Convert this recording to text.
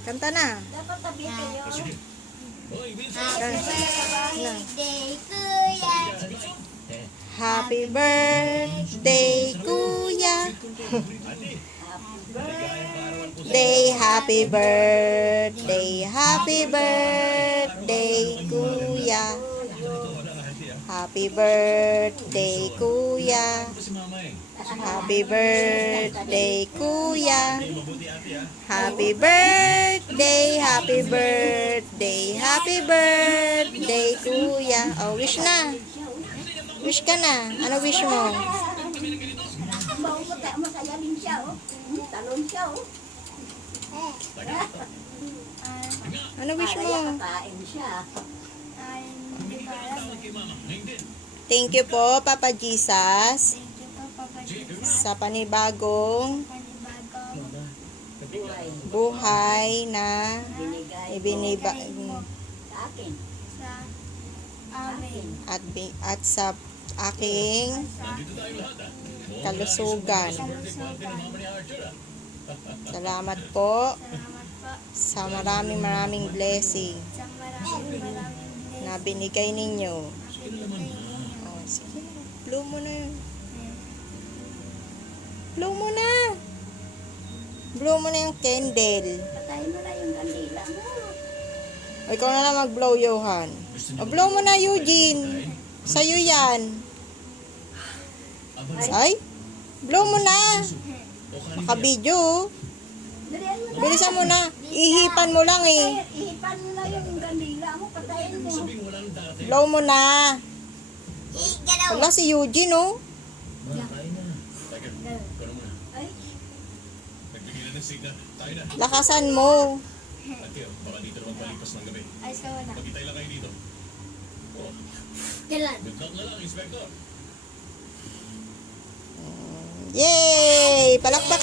Kanta na. Dapat tabi kayo. Happy birthday, Kuya. Happy birthday, happy birthday, Kuya. Happy birthday, Kuya. Happy birthday, Kuya. Happy birthday, happy birthday, happy birthday, Kuya. Oh, wish na. Wish ka na. Ano wish mo? Masaya din siya, oh. Talon siya, oh. Ano wish mo? Kakain siya. Thank you po, Papa Jesus, Thank you po, Papa Jesus. sa panibagong buhay na Binigay sa akin. Sa amin. at sa aking kalusugan. Salamat po Salamat po sa maraming blessing sa maraming na binigay ninyo. binigay ninyo. Oh, sige. Blow mo na yun. Blow mo na. Blow mo na yung candle. Patayin mo na yung kandila mo. O, ikaw na lang mag-blow, Johan. O, blow mo na, Eugene. Sa'yo yan. Ay, blow mo na. Maka-video, oh. Dalihan mo na. Bilisan mo na. Ihipan mo lang, eh. Ihipan mo na yung kandila mo. Patayin mo. Blow mo na. Wala si Eugene, oh. Ay, Lakasan mo. Ay, sa wala. Yay! Palakpak